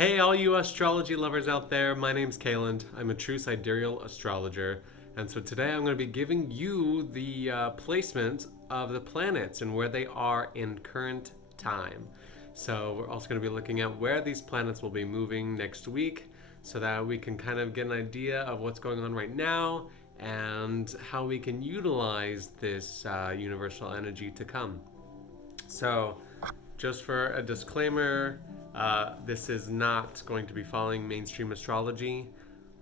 Hey, all you astrology lovers out there, my name's Kayland. I'm a true sidereal astrologer. And so today I'm going to be giving you the placement of the planets and where they are in current time. So we're also going to be looking at where these planets will be moving next week so that we can kind of get an idea of what's going on right now and how we can utilize this universal energy to come. So, just for a disclaimer, this is not going to be following mainstream astrology.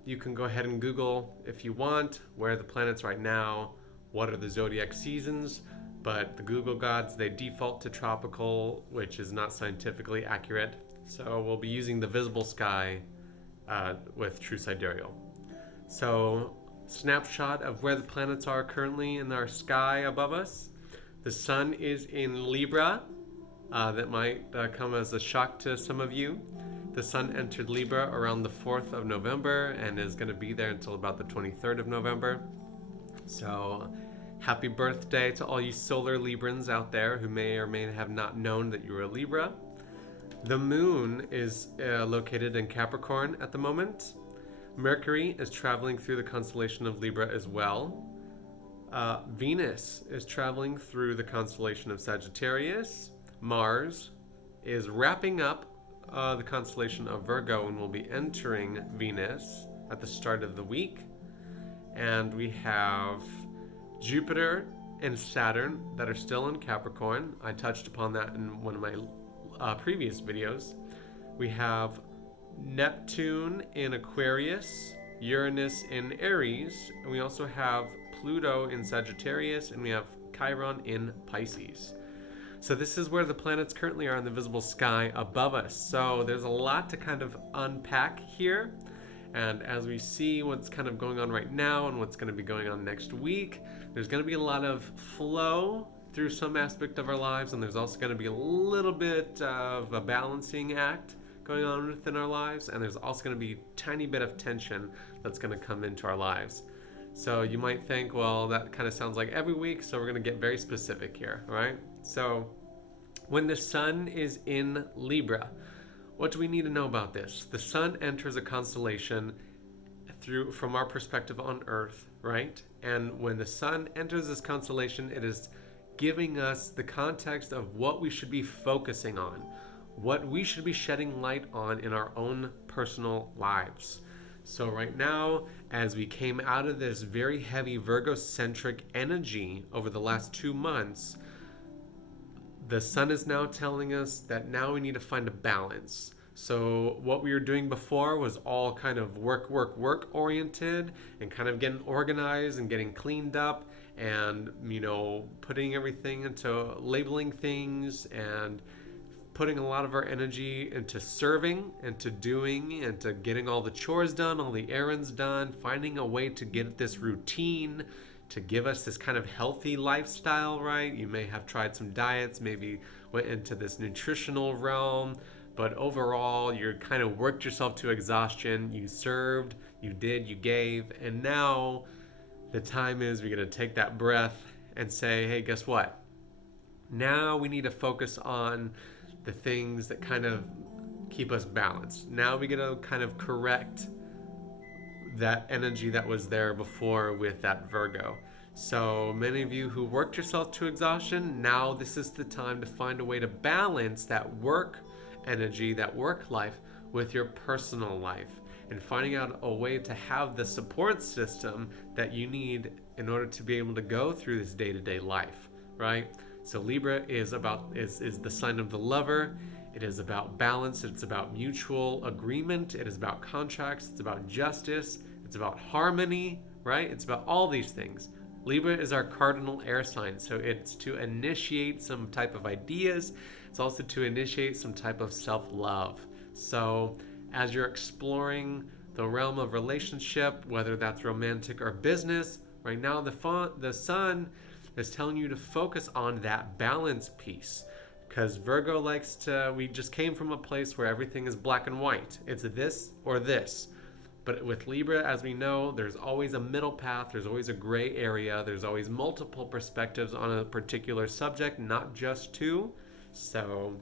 You can go ahead and Google if you want where are the planets right now, what are the zodiac seasons, but the Google gods, they default to tropical, which is not scientifically accurate. So we'll be using the visible sky with True Sidereal. So, snapshot of where the planets are currently in our sky above us. The sun is in Libra. That might come as a shock to some of you. The sun entered Libra around the 4th of November and is going to be there until about the 23rd of November. So, happy birthday to all you solar Librans out there who may or may have not known that you were a Libra. The moon is located in Capricorn at the moment. Mercury is traveling through the constellation of Libra as well. Venus is traveling through the constellation of Sagittarius. Mars is wrapping up the constellation of Virgo and will be entering Venus at the start of the week. And we have Jupiter and Saturn that are still in Capricorn. I touched upon that in one of my previous videos. We have Neptune in Aquarius, Uranus in Aries, and we also have Pluto in Sagittarius, and we have Chiron in Pisces. So this is where the planets currently are in the visible sky above us. So there's a lot to kind of unpack here. And as we see what's kind of going on right now and what's going to be going on next week, there's going to be a lot of flow through some aspect of our lives, and there's also going to be a little bit of a balancing act going on within our lives, and there's also going to be a tiny bit of tension that's going to come into our lives. So you might think, well, that kind of sounds like every week, so we're going to get very specific here, right? So when the sun is in Libra, what do we need to know about this? The sun enters a constellation from our perspective on Earth, right? And when the sun enters this constellation, it is giving us the context of what we should be focusing on, what we should be shedding light on in our own personal lives. So right now, as we came out of this very heavy Virgo-centric energy over the last 2 months, the sun is now telling us that now we need to find a balance. So what we were doing before was all kind of work oriented and kind of getting organized and getting cleaned up and, putting everything into labeling things and putting a lot of our energy into serving and to doing and to getting all the chores done, all the errands done, finding a way to get this routine to give us this kind of healthy lifestyle, right? You may have tried some diets, maybe went into this nutritional realm, but overall, you kind of worked yourself to exhaustion. You served, you did, you gave, and now the time is we're going to take that breath and say, hey, guess what? Now we need to focus on the things that kind of keep us balanced. Now we got to kind of correct that energy that was there before with that Virgo. So many of you who worked yourself to exhaustion, now this is the time to find a way to balance that work energy, that work life with your personal life, and finding out a way to have the support system that you need in order to be able to go through this day-to-day life, right? So Libra is the sign of the lover. It is about balance. It's about mutual agreement. It is about contracts. It's about justice. It's about harmony, right? It's about all these things. Libra is our cardinal air sign, so it's to initiate some type of ideas. It's also to initiate some type of self-love. So as you're exploring the realm of relationship, whether that's romantic or business, right now the sun is telling you to focus on that balance piece. Because Virgo we just came from a place where everything is black and white. It's this or this. But with Libra, as we know, there's always a middle path, there's always a gray area, there's always multiple perspectives on a particular subject, not just two. So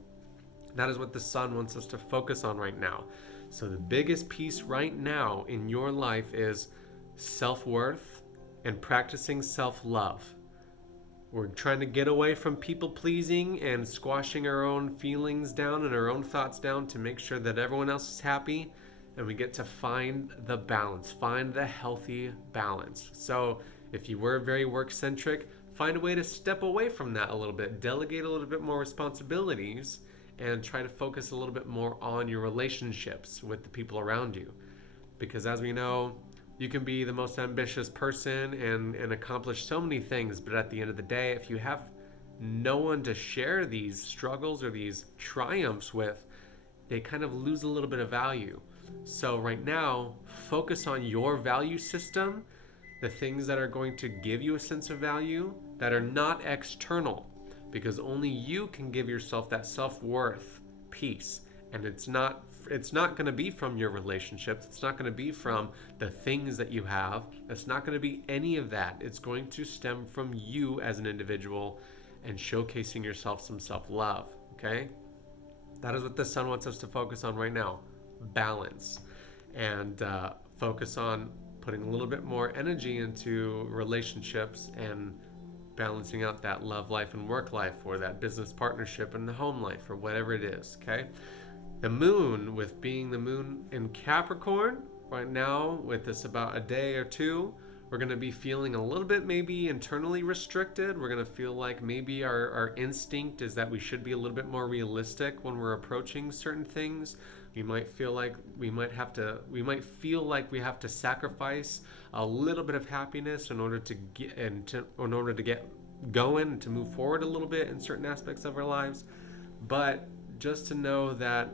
That is what the sun wants us to focus on right now. So the biggest piece right now in your life is self-worth and practicing self-love. We're trying to get away from people pleasing and squashing our own feelings down and our own thoughts down to make sure that everyone else is happy. And we get to find the balance, find the healthy balance. So if you were very work-centric, find a way to step away from that a little bit, delegate a little bit more responsibilities, and try to focus a little bit more on your relationships with the people around you. Because as we know, you can be the most ambitious person and accomplish so many things, but at the end of the day, if you have no one to share these struggles or these triumphs with, they kind of lose a little bit of value. So right now, focus on your value system, the things that are going to give you a sense of value that are not external, because only you can give yourself that self-worth piece. And it's not going to be from your relationships. It's not going to be from the things that you have. It's not going to be any of that. It's going to stem from you as an individual and showcasing yourself some self-love, okay? That is what the sun wants us to focus on right now. Balance. And focus on putting a little bit more energy into relationships and balancing out that love life and work life, or that business partnership and the home life, or whatever it is, okay? The moon, with being the moon in Capricorn right now, with this about a day or two, we're going to be feeling a little bit maybe internally restricted. We're going to feel like maybe our instinct is that we should be a little bit more realistic when we're approaching certain things. We might feel like we feel like we have to sacrifice a little bit of happiness in order to get going and to move forward a little bit in certain aspects of our lives. But just to know that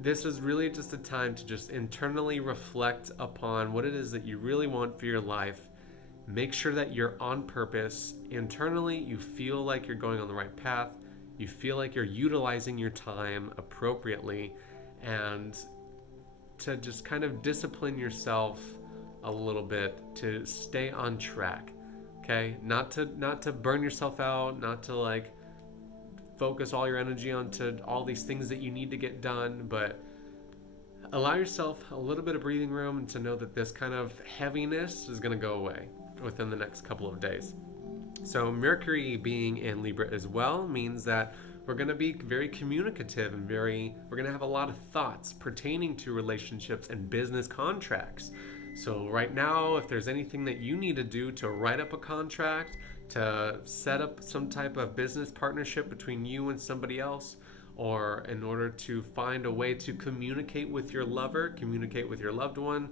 this is really just a time to just internally reflect upon what it is that you really want for your life. Make sure that you're on purpose. Internally, you feel like you're going on the right path. You feel like you're utilizing your time appropriately, and to just kind of discipline yourself a little bit to stay on track. Okay? Not to burn yourself out, not to like focus all your energy onto all these things that you need to get done, but allow yourself a little bit of breathing room and to know that this kind of heaviness is going to go away within the next couple of days. So Mercury being in Libra as well means that we're going to be very communicative and we're going to have a lot of thoughts pertaining to relationships and business contracts. So right now, if there's anything that you need to do to write up a contract, to set up some type of business partnership between you and somebody else, or in order to find a way to communicate with your lover, communicate with your loved one,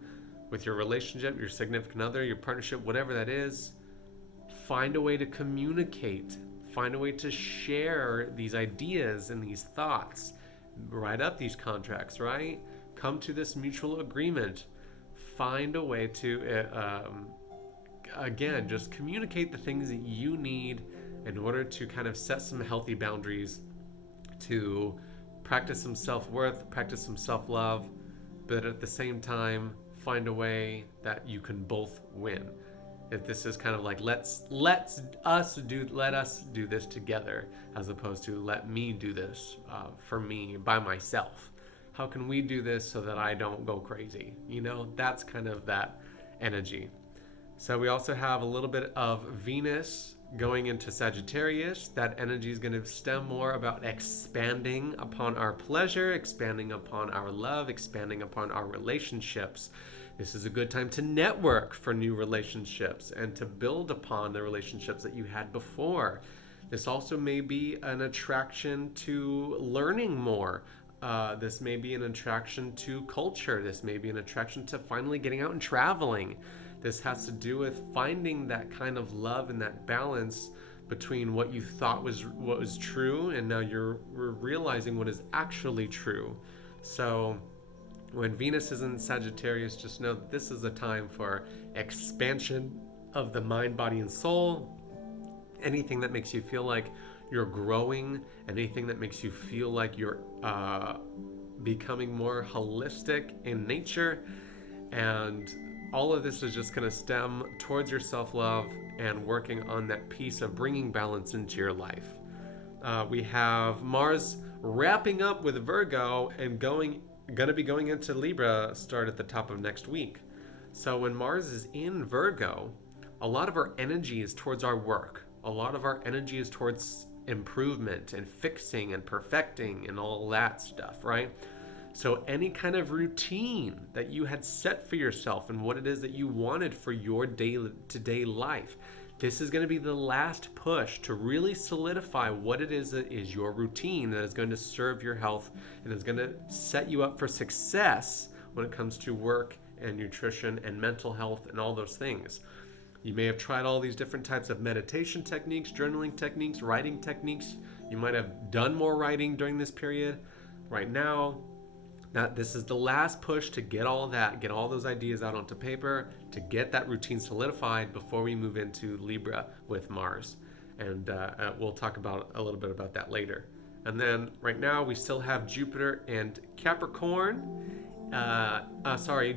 with your relationship, your significant other, your partnership, whatever that is, find a way to communicate, find a way to share these ideas and these thoughts, write up these contracts, right? Come to this mutual agreement, find a way to again, just communicate the things that you need in order to kind of set some healthy boundaries, to practice some self-worth, practice some self-love, but at the same time, find a way that you can both win. If this is kind of like, let us do this together, as opposed to let me do this for me by myself. How can we do this so that I don't go crazy? That's kind of that energy. So we also have a little bit of Venus going into Sagittarius. That energy is going to stem more about expanding upon our pleasure, expanding upon our love, expanding upon our relationships. This is a good time to network for new relationships and to build upon the relationships that you had before. This also may be an attraction to learning more. This may be an attraction to culture. This may be an attraction to finally getting out and traveling. This has to do with finding that kind of love and that balance between what you thought was what was true, and now you're realizing what is actually true. So when Venus is in Sagittarius, just know that this is a time for expansion of the mind, body, and soul. Anything that makes you feel like you're growing, anything that makes you feel like you're becoming more holistic in nature, and all of this is just going to stem towards your self-love and working on that piece of bringing balance into your life. We have Mars wrapping up with Virgo and going to be going into Libra start at the top of next week. So when Mars is in Virgo, a lot of our energy is towards our work. A lot of our energy is towards improvement and fixing and perfecting and all that stuff, right? So any kind of routine that you had set for yourself and what it is that you wanted for your day-to-day life, this is going to be the last push to really solidify what it is that is your routine that is going to serve your health and is going to set you up for success when it comes to work and nutrition and mental health and all those things. You may have tried all these different types of meditation techniques, journaling techniques, writing techniques. You might have done more writing during this period. Right now, this is the last push to get all that, get all those ideas out onto paper, to get that routine solidified before we move into Libra with Mars. And we'll talk about a little bit about that later. And then right now we still have Jupiter and Capricorn.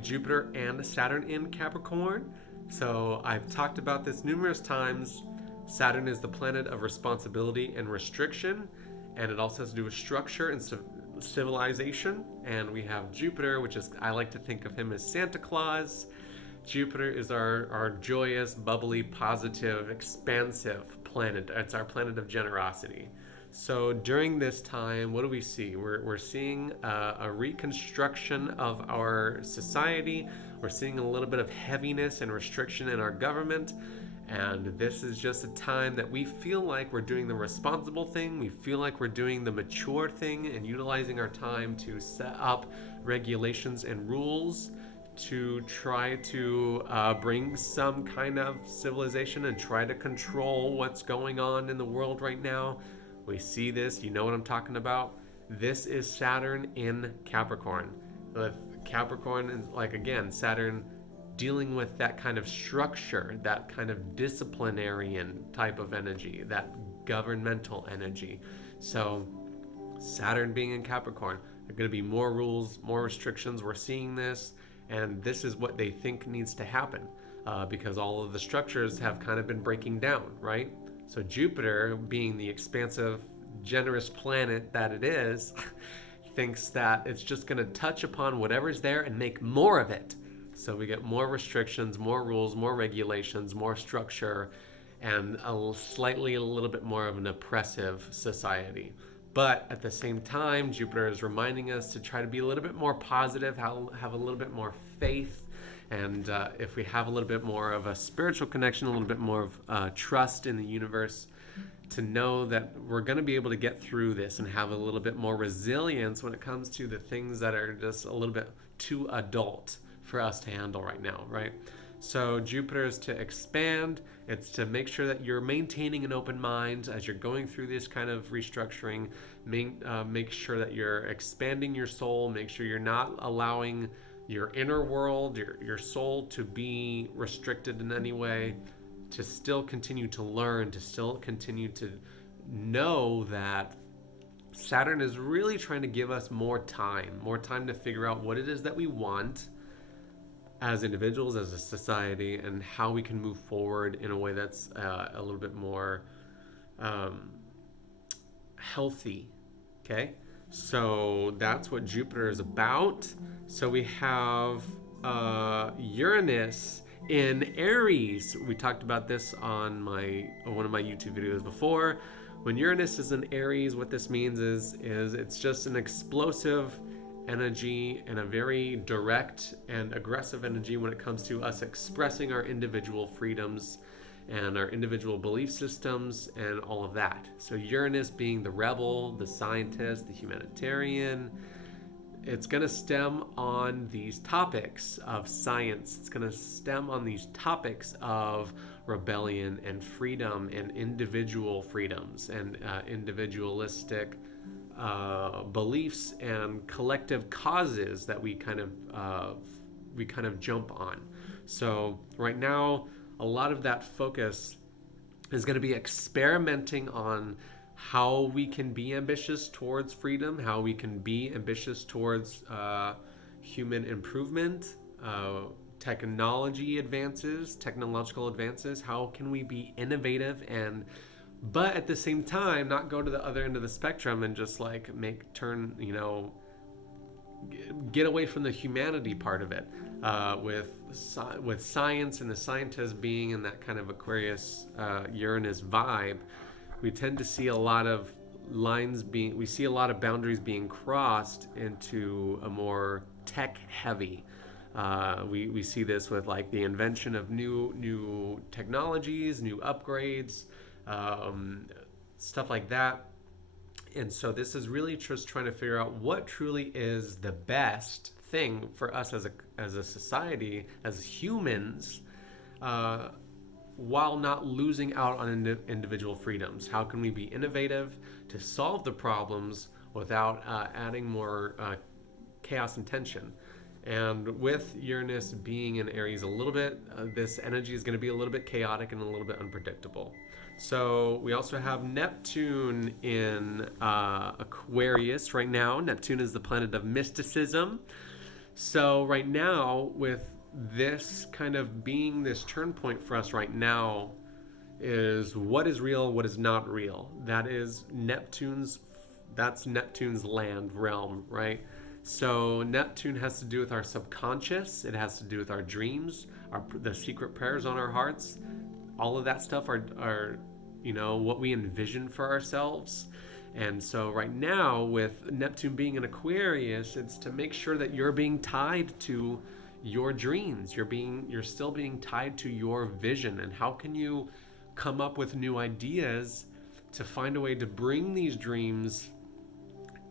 Jupiter and Saturn in Capricorn. So I've talked about this numerous times. Saturn is the planet of responsibility and restriction, and it also has to do with structure and civilization. And we have Jupiter, which is, I like to think of him as Santa Claus. Jupiter is our joyous, bubbly, positive, expansive planet. It's our planet of generosity. So during this time, what do we see? We're seeing a reconstruction of our society. We're seeing a little bit of heaviness and restriction in our government. And this is just a time that we feel like we're doing the responsible thing. We feel like we're doing the mature thing and utilizing our time to set up regulations and rules to try to bring some kind of civilization and try to control what's going on in the world right now. We see this, you know what I'm talking about. This is Saturn in Capricorn. With Capricorn, and like again, Saturn dealing with that kind of structure, that kind of disciplinarian type of energy, that governmental energy. So Saturn being in Capricorn, there are going to be more rules, more restrictions. We're seeing this, and this is what they think needs to happen because all of the structures have kind of been breaking down, right? So Jupiter, being the expansive, generous planet that it is, thinks that it's just going to touch upon whatever's there and make more of it. So we get more restrictions, more rules, more regulations, more structure, and a little bit more of an oppressive society. But at the same time, Jupiter is reminding us to try to be a little bit more positive, have a little bit more faith, and if we have a little bit more of a spiritual connection, a little bit more of trust in the universe, to know that we're going to be able to get through this and have a little bit more resilience when it comes to the things that are just a little bit too adult for us to handle right now, right? So Jupiter is to expand. It's to make sure that you're maintaining an open mind as you're going through this kind of restructuring. Make sure that you're expanding your soul. Make sure you're not allowing your inner world, your soul, to be restricted in any way, to still continue to learn, to still continue to know that Saturn is really trying to give us more time to figure out what it is that we want as individuals, as a society, and how we can move forward in a way that's a little bit more healthy. Okay, so that's what Jupiter is about. So we have Uranus in Aries. We talked about this on one of my YouTube videos before. When Uranus is in Aries, what this means is it's just an explosive energy and a very direct and aggressive energy when it comes to us expressing our individual freedoms and our individual belief systems and all of that. So Uranus being the rebel, the scientist, the humanitarian, it's going to stem on these topics of science. It's going to stem on these topics of rebellion and freedom and individual freedoms and individualistic beliefs and collective causes that we kind of jump on. So right now, a lot of that focus is going to be experimenting on how we can be ambitious towards freedom, how we can be ambitious towards human improvement, technological advances, how can we be innovative and but at the same time, not go to the other end of the spectrum and just like get away from the humanity part of it, with science and the scientists being in that kind of Aquarius Uranus vibe. We tend to see a lot of we see a lot of boundaries being crossed into a more tech heavy. We see this with like the invention of new technologies, new upgrades, stuff like that. And so this is really just trying to figure out what truly is the best thing for us as a society, as humans, while not losing out on individual freedoms. How can we be innovative to solve the problems without adding more chaos and tension? And with Uranus being in Aries a little bit, this energy is going to be a little bit chaotic and a little bit unpredictable. So we also have Neptune in Aquarius right now. Neptune is the planet of mysticism. So right now, with this kind of being this turn point for us right now, is what is real, what is not real. That's Neptune's land realm, right? So Neptune has to do with our subconscious. It has to do with our dreams, the secret prayers on our hearts. All of that stuff are what we envision for ourselves. And so right now, with Neptune being in Aquarius, it's to make sure that you're being tied to your dreams. You're still being tied to your vision. And how can you come up with new ideas to find a way to bring these dreams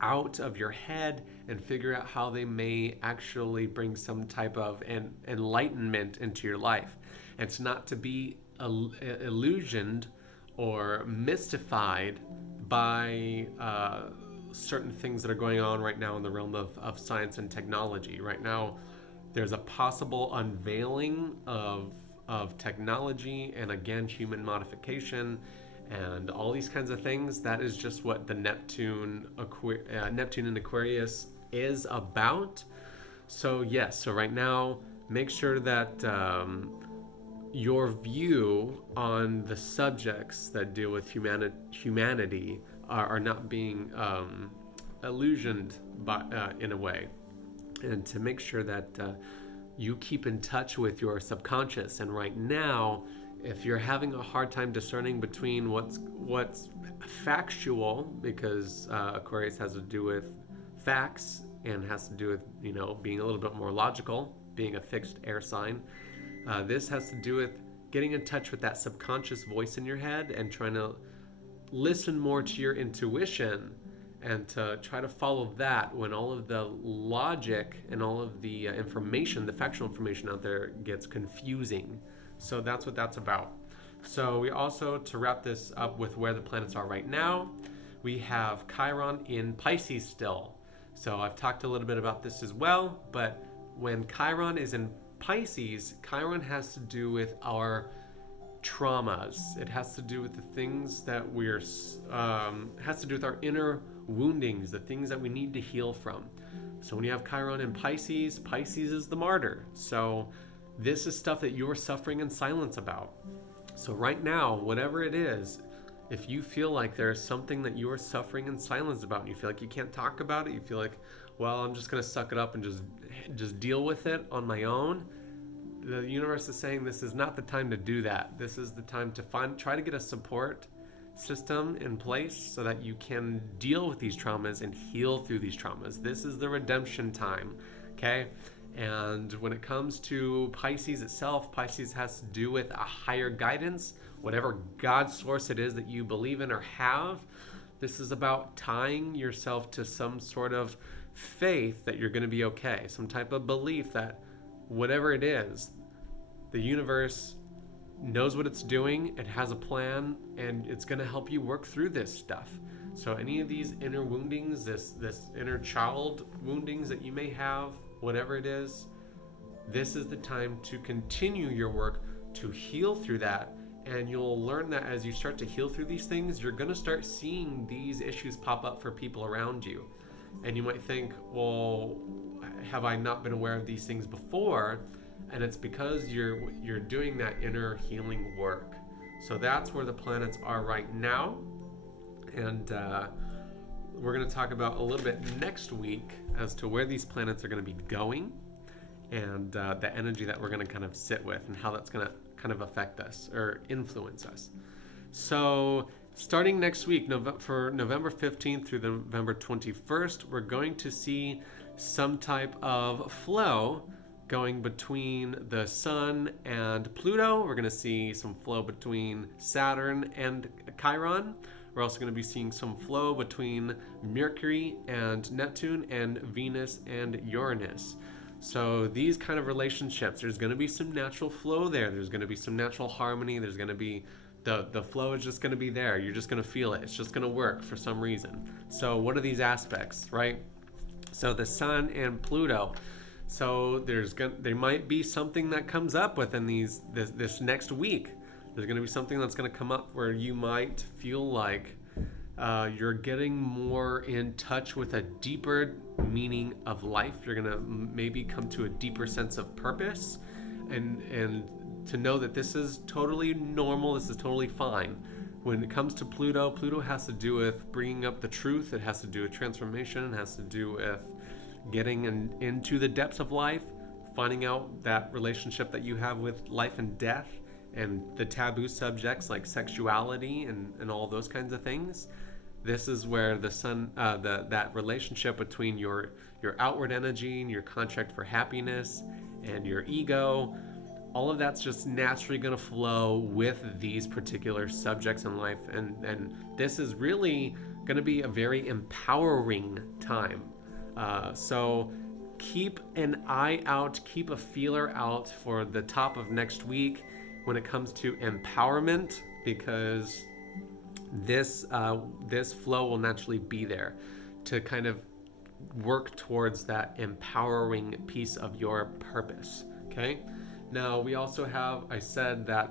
out of your head and figure out how they may actually bring some type of enlightenment into your life. And it's not to be illusioned or mystified by certain things that are going on right now in the realm of science and technology. Right now, there's a possible unveiling of technology and, again, human modification and all these kinds of things. That is just what the Neptune in Aquarius is about. So yes, so right now, make sure that your view on the subjects that deal with humanity are not being illusioned in a way, and to make sure that you keep in touch with your subconscious. And right now, if you're having a hard time discerning between what's factual, because Aquarius has to do with facts and has to do with being a little bit more logical, being a fixed air sign. This has to do with getting in touch with that subconscious voice in your head and trying to listen more to your intuition and to try to follow that when all of the logic and all of the information, the factual information out there gets confusing. So that's what that's about. So we also, to wrap this up with where the planets are right now, we have Chiron in Pisces still. So I've talked a little bit about this as well, but when Chiron is in Pisces, Chiron has to do with our traumas. It has to do with the things that has to do with our inner woundings, the things that we need to heal from. So when you have Chiron in Pisces, Pisces is the martyr. So this is stuff that you're suffering in silence about. So right now, whatever it is, if you feel like there's something that you are suffering in silence about, and you feel like you can't talk about it, you feel like, well, I'm just going to suck it up and just deal with it on my own, the universe is saying this is not the time to do that. This is the time to try to get a support system in place so that you can deal with these traumas and heal through these traumas. This is the redemption time, okay? And when it comes to Pisces itself, Pisces has to do with a higher guidance, whatever God source it is that you believe in or have. This is about tying yourself to some sort of faith that you're going to be okay, some type of belief that whatever it is, the universe knows what it's doing, it has a plan, and it's going to help you work through this stuff. So any of these inner woundings, this inner child woundings that you may have, whatever it is, this is the time to continue your work to heal through that. And you'll learn that as you start to heal through these things, you're going to start seeing these issues pop up for people around you. And you might think, well, have I not been aware of these things before? And it's because you're doing that inner healing work. So that's where the planets are right now. And we're going to talk about a little bit next week as to where these planets are going to be going, and the energy that we're going to kind of sit with and how that's going to kind of affect us or influence us. So starting next week, for November 15th through November 21st, we're going to see some type of flow going between the Sun and Pluto. We're going to see some flow between Saturn and Chiron. We're also going to be seeing some flow between Mercury and Neptune and Venus and Uranus. So these kind of relationships, there's going to be some natural flow there. There's going to be some natural harmony. There's going to be the flow is just going to be there. You're just going to feel it. It's just going to work for some reason. So what are these aspects, right? So the Sun and Pluto. So there might be something that comes up within this next week. There's going to be something that's going to come up where you might feel like you're getting more in touch with a deeper meaning of life. You're going to maybe come to a deeper sense of purpose, and to know that this is totally normal, this is totally fine. When it comes to Pluto, Pluto has to do with bringing up the truth. It has to do with transformation. It has to do with getting into the depths of life, finding out that relationship that you have with life and death, and the taboo subjects like sexuality and all those kinds of things. This is where the Sun, that relationship between your outward energy and your contract for happiness and your ego, all of that's just naturally going to flow with these particular subjects in life. And this is really going to be a very empowering time. So keep an eye out, keep a feeler out for the top of next week when it comes to empowerment, because this flow will naturally be there to kind of work towards that empowering piece of your purpose. Okay. Now we also have, I said, that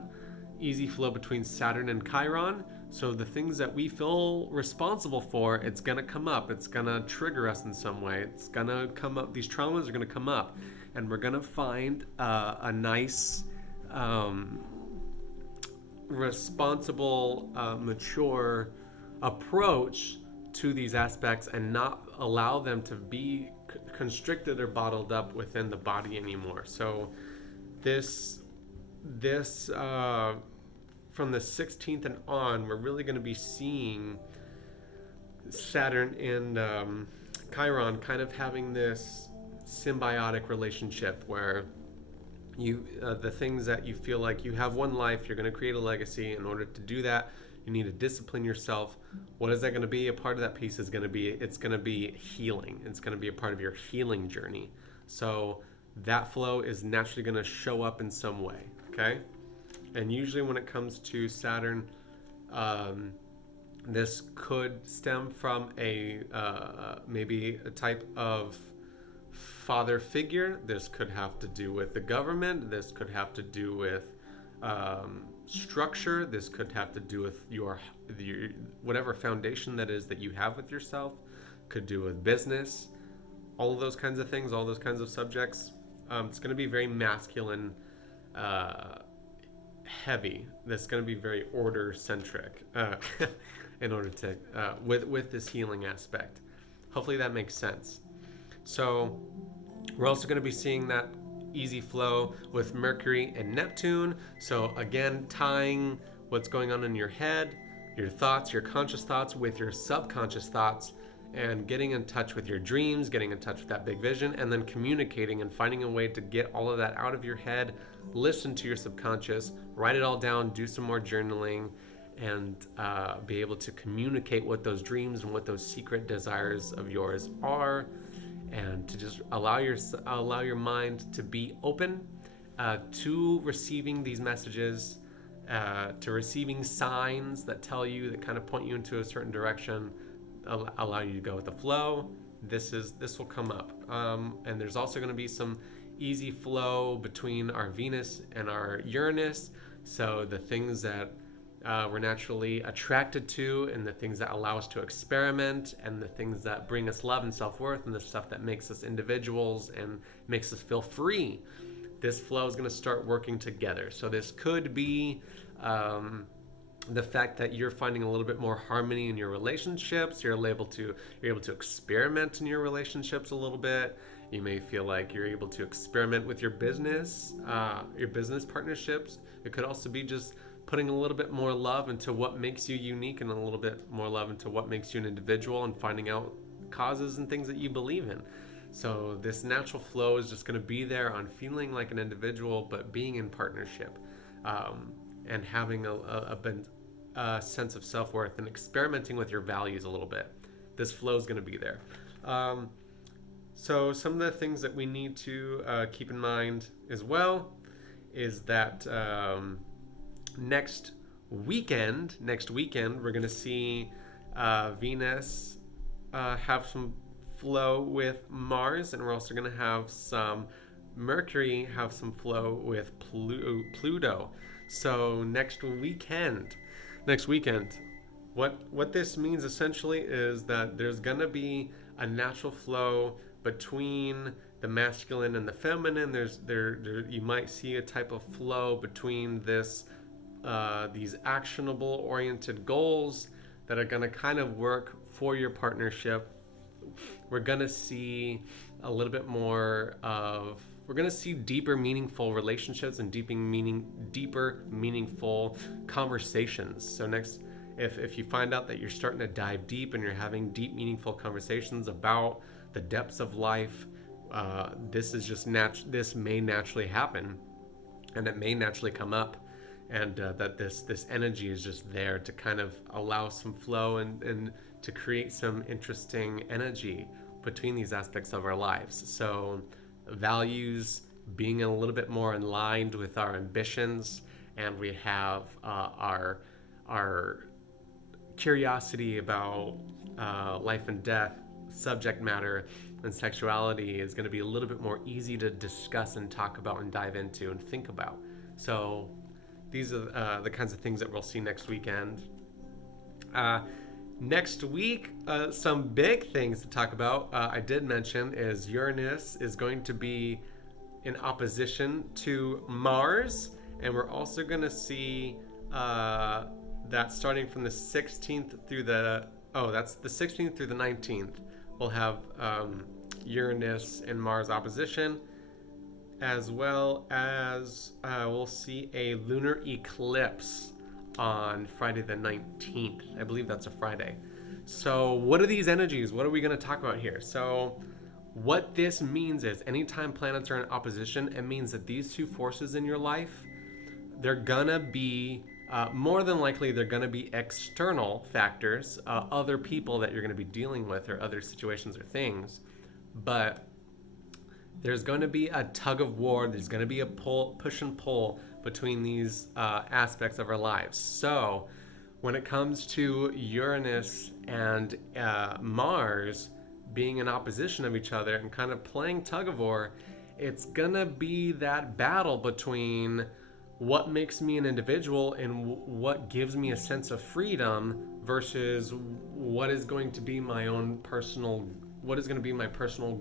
easy flow between Saturn and Chiron. So the things that we feel responsible for, it's going to come up. It's going to trigger us in some way. It's going to come up. These traumas are going to come up, and we're going to find a nice, responsible, mature approach to these aspects, and not allow them to be constricted or bottled up within the body anymore. So this from the 16th and on, we're really going to be seeing Saturn and Chiron kind of having this symbiotic relationship where you the things that you feel like you have one life, you're going to create a legacy. In order to do that, you need to discipline yourself. What is that going to be? A part of that piece is going to be healing. It's going to be a part of your healing journey. So that flow is naturally going to show up in some way, okay? And usually when it comes to Saturn, this could stem from maybe a type of father figure. This could have to do with the government. This could have to do with structure. This could have to do with your whatever foundation that is that you have with yourself. Could do with business. All of those kinds of things, all those kinds of subjects. It's going to be very masculine heavy. That's going to be very order centric in order to with this healing aspect. Hopefully that makes sense. So we're also going to be seeing that easy flow with Mercury and Neptune. So again, tying what's going on in your head, your thoughts, your conscious thoughts with your subconscious thoughts, and getting in touch with your dreams, getting in touch with that big vision, and then communicating and finding a way to get all of that out of your head, listen to your subconscious, write it all down, do some more journaling, and be able to communicate what those dreams and what those secret desires of yours are, and to just allow your mind to be open to receiving these messages, to receiving signs that tell you, that kind of point you into a certain direction, allow you to go with the flow. This will come up, and there's also going to be some easy flow between our Venus and our Uranus. So the things that we're naturally attracted to, and the things that allow us to experiment, and the things that bring us love and self-worth, and the stuff that makes us individuals and makes us feel free. This flow is going to start working together. So this could be the fact that you're finding a little bit more harmony in your relationships. You're able to experiment in your relationships a little bit. You may feel like you're able to experiment with your business partnerships. It could also be just putting a little bit more love into what makes you unique, and a little bit more love into what makes you an individual, and finding out causes and things that you believe in. So this natural flow is just going to be there on feeling like an individual, but being in partnership, and having a sense of self-worth, and experimenting with your values a little bit. This flow is going to be there. So some of the things that we need to keep in mind as well is that next weekend, we're going to see Venus have some flow with Mars, and we're also going to have some Mercury have some flow with Pluto. So next weekend, what this means essentially is that there's going to be a natural flow between the masculine and the feminine. You might see a type of flow between these actionable oriented goals that are going to kind of work for your partnership. We're going to see a little bit more of we're going to see deeper meaningful relationships and deeper meaningful conversations. So next, if you find out that you're starting to dive deep and you're having deep meaningful conversations about the depths of life, this may naturally happen, and it may naturally come up, and that this energy is just there to kind of allow some flow and to create some interesting energy between these aspects of our lives. So values being a little bit more aligned with our ambitions, and we have our curiosity about life and death, subject matter, and sexuality is going to be a little bit more easy to discuss and talk about and dive into and think about. So these are the kinds of things that we'll see next weekend. Next week, some big things to talk about, I did mention, is Uranus is going to be in opposition to Mars, and we're also going to see that starting from the 16th through the 16th through the 19th. We'll have Uranus and Mars opposition, as well as we'll see a lunar eclipse on Friday the 19th. I believe that's a Friday. So what are these energies? What are we going to talk about here? So what this means is anytime planets are in opposition, it means that these two forces in your life, they're going to be, more than likely, they're going to be external factors, other people that you're going to be dealing with, or other situations or things. But there's going to be a tug of war. There's going to be a push and pull between these aspects of our lives. So when it comes to Uranus and Mars being in opposition of each other and kind of playing tug of war, it's gonna be that battle between what makes me an individual and what gives me a sense of freedom versus what is going to be my personal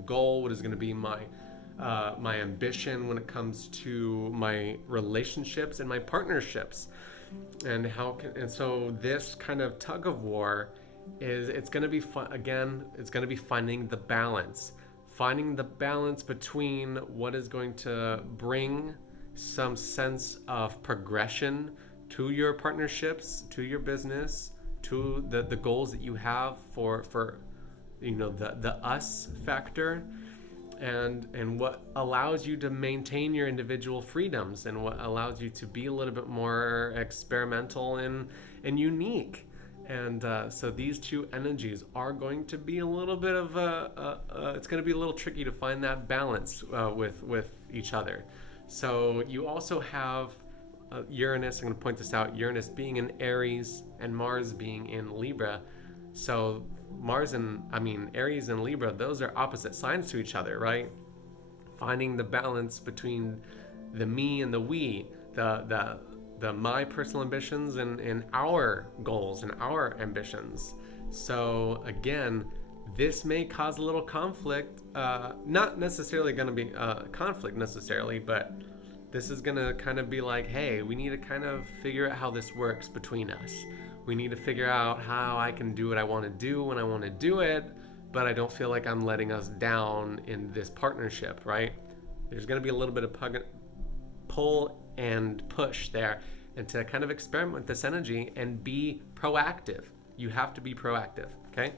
goal, what is going to be my ambition when it comes to my relationships and my partnerships, and so this kind of tug of war it's going to be fun again. It's going to be finding the balance between what is going to bring some sense of progression to your partnerships, to your business, to the goals that you have for the us factor, and what allows you to maintain your individual freedoms, and what allows you to be a little bit more experimental and unique. And so these two energies are going to be a little bit of it's going to be a little tricky to find that balance with each other. So you also have Uranus, I'm going to point this out, Uranus being in Aries and Mars being in Libra. So Aries and Libra, those are opposite signs to each other, right? Finding the balance between the me and the we, the my personal ambitions and our goals and our ambitions. So again, this may cause a little conflict, not necessarily going to be conflict necessarily, but This is going to kind of be like, hey, we need to kind of figure out how this works between us. We need to figure out how I can do what I want to do when I want to do it, but I don't feel like I'm letting us down in this partnership, right? There's going to be a little bit of pull and push there, and to kind of experiment with this energy and be proactive. You have to be proactive, okay?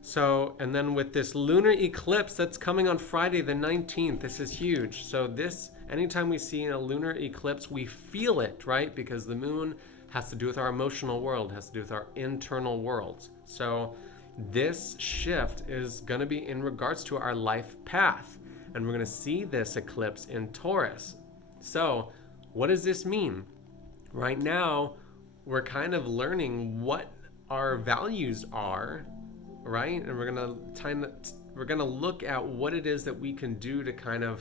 So, and then with this lunar eclipse that's coming on Friday the 19th, this is huge. So this, anytime we see a lunar eclipse, we feel it, right? Because the moon has to do with our emotional world, has to do with our internal worlds. So this shift is going to be in regards to our life path. And we're going to see this eclipse in Taurus. So what does this mean? Right now, we're kind of learning what our values are, right? And we're gonna look at what it is that we can do to kind of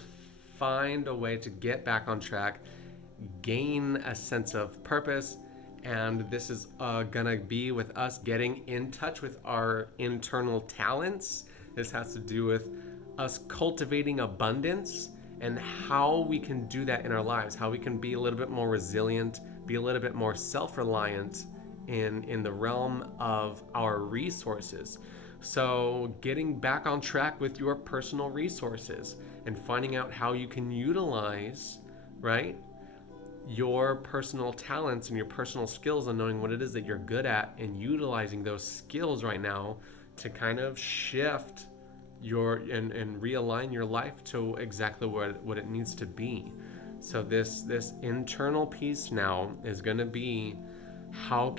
find a way to get back on track, gain a sense of purpose. And this is gonna be with us getting in touch with our internal talents. This has to do with us cultivating abundance and how we can do that in our lives, how we can be a little bit more resilient, be a little bit more self-reliant in the realm of our resources. So getting back on track with your personal resources and finding out how you can utilize, right, your personal talents and your personal skills, and knowing what it is that you're good at and utilizing those skills right now to kind of shift your and realign your life to exactly what it needs to be. So this internal piece now is going to be, how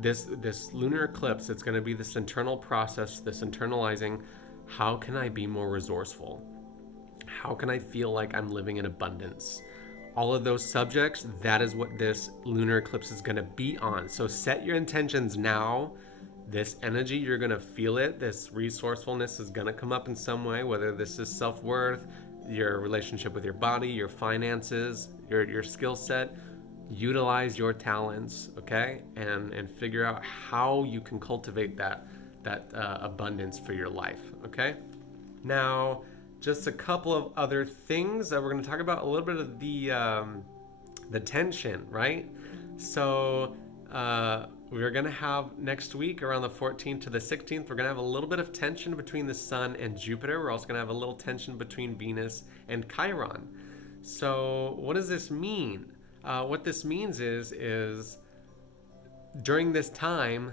this lunar eclipse, it's going to be this internal process, this internalizing. How can I be more resourceful? How can I feel like I'm living in abundance? All of those subjects, that is what this lunar eclipse is going to be on. So set your intentions now. This energy, you're going to feel it. This resourcefulness is going to come up in some way, whether this is self-worth, your relationship with your body, your finances, your skill set. Utilize your talents, okay? And figure out how you can cultivate that abundance for your life, okay? Now, just a couple of other things that we're going to talk about, a little bit of the tension, right? So, we're going to have next week around the 14th to the 16th, we're going to have a little bit of tension between the Sun and Jupiter. We're also going to have a little tension between Venus and Chiron. So what does this mean? What this means is during this time,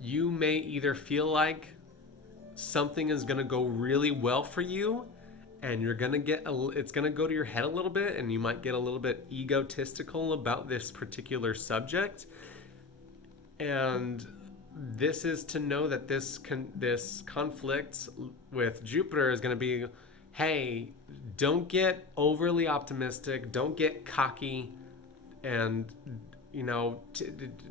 you may either feel like something is going to go really well for you, and you're going to it's going to go to your head a little bit, and you might get a little bit egotistical about this particular subject. And this is to know that this conflict with Jupiter is going to be, hey, don't get overly optimistic, don't get cocky, and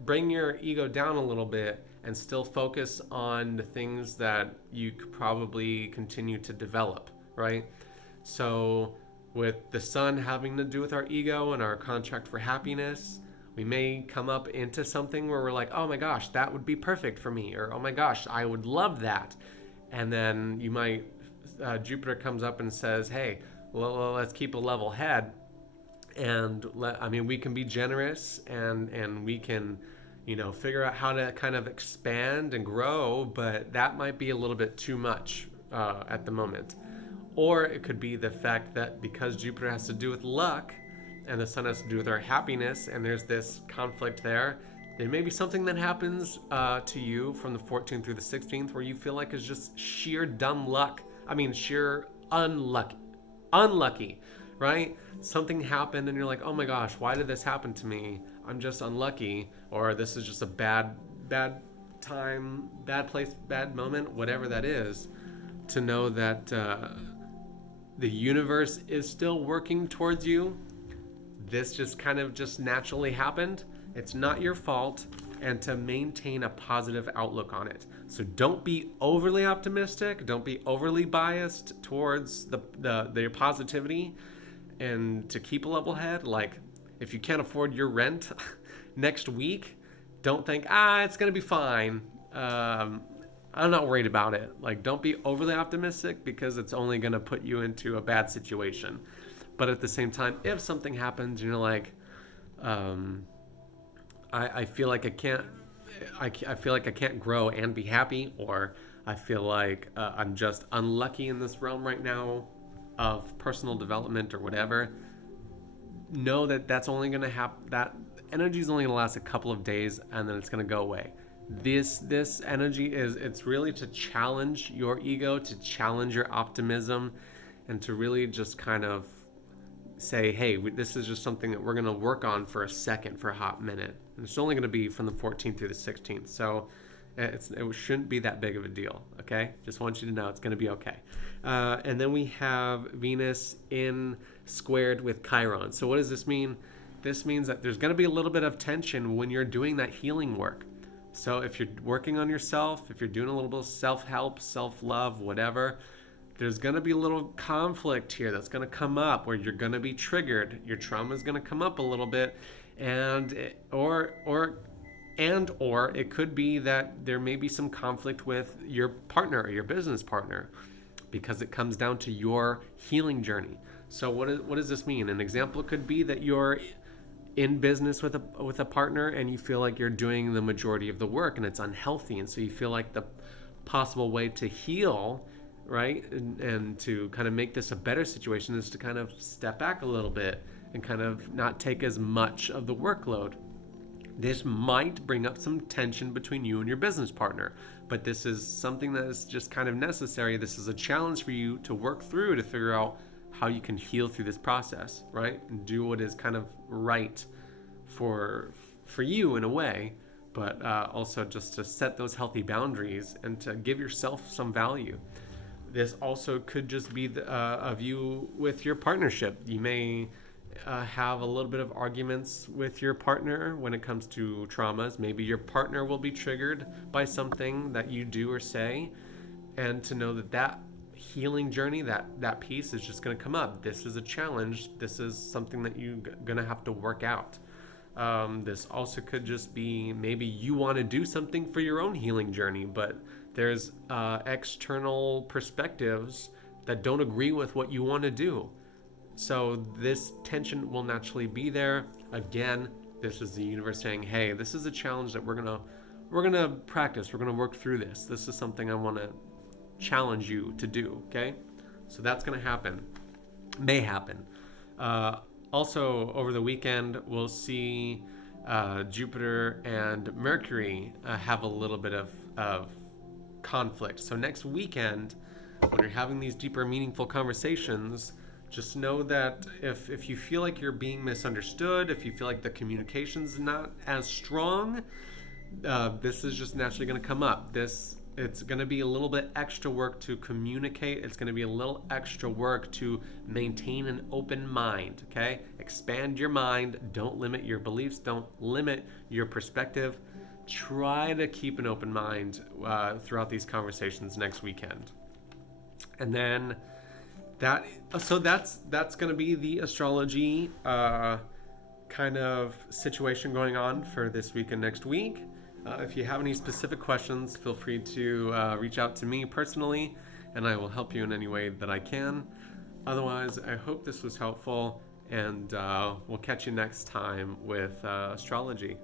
bring your ego down a little bit and still focus on the things that you could probably continue to develop, right? So with the Sun having to do with our ego and our contract for happiness, we may come up into something where we're like, oh my gosh, that would be perfect for me, or oh my gosh, I would love that. And then you might, Jupiter comes up and says, hey, well, let's keep a level head. And we can be generous and we can, figure out how to kind of expand and grow, but that might be a little bit too much at the moment. Or it could be the fact that because Jupiter has to do with luck, and the Sun has to do with our happiness, and there's this conflict there may be something that happens to you from the 14th through the 16th where you feel like it's just sheer dumb luck. Sheer unlucky, right? Something happened and you're like, oh my gosh, why did this happen to me? I'm just unlucky, or this is just a bad time, bad place, bad moment, whatever that is. To know that the universe is still working towards you. This just kind of just naturally happened. It's not your fault, and to maintain a positive outlook on it. So don't be overly optimistic. Don't be overly biased towards the positivity, and to keep a level head. Like, if you can't afford your rent next week, don't think, it's going to be fine. I'm not worried about it. Like, don't be overly optimistic, because it's only going to put you into a bad situation. But at the same time, if something happens and you're like, I feel like I feel like I can't grow and be happy, or I feel like I'm just unlucky in this realm right now of personal development or whatever, know that that's only going to happen. That energy is only going to last a couple of days, and then it's going to go away. This energy it's really to challenge your ego, to challenge your optimism, and to really just kind of say, hey, this is just something that we're going to work on for a second, for a hot minute. And it's only going to be from the 14th through the 16th. So it shouldn't be that big of a deal, okay? Just want you to know it's going to be okay. And then we have Venus in squared with Chiron. So what does this mean? This means that there's going to be a little bit of tension when you're doing that healing work. So if you're working on yourself, if you're doing a little bit of self-help, self-love, whatever, there's going to be a little conflict here that's going to come up where you're going to be triggered. Your trauma is going to come up a little bit, or it could be that there may be some conflict with your partner or your business partner, because it comes down to your healing journey. So what does this mean? An example could be that you're in business with a partner and you feel like you're doing the majority of the work and it's unhealthy, and so you feel like the possible way to heal, right, and to kind of make this a better situation is to kind of step back a little bit and kind of not take as much of the workload. This might bring up some tension between you and your business partner, but this is something that is just kind of necessary. This is a challenge for you to work through, to figure out how you can heal through this process, right? And do what is kind of right for you in a way, but also just to set those healthy boundaries and to give yourself some value. This also could just be of you with your partnership. You may have a little bit of arguments with your partner when it comes to traumas. Maybe your partner will be triggered by something that you do or say, and to know that healing journey, that piece is just going to come up. This is a challenge. This is something that you're going to have to work out. This also could just be maybe you want to do something for your own healing journey, but there's external perspectives that don't agree with what you want to do. So this tension will naturally be there. Again, this is the universe saying, hey, this is a challenge that we're gonna practice. We're gonna work through this. This is something I want to challenge you to do. Okay, so that's gonna happen. May happen. Also, over the weekend, we'll see Jupiter and Mercury have a little bit of conflict. So next weekend, when you're having these deeper, meaningful conversations, just know that if you feel like you're being misunderstood, if you feel like the communication's not as strong, this is just naturally going to come up. It's going to be a little bit extra work to communicate. It's going to be a little extra work to maintain an open mind, okay? Expand your mind. Don't limit your beliefs. Don't limit your perspective. Try to keep an open mind throughout these conversations next weekend. And then that's going to be the astrology kind of situation going on for this week and next week. If you have any specific questions, feel free to reach out to me personally, and I will help you in any way that I can. Otherwise, I hope this was helpful, and we'll catch you next time with astrology.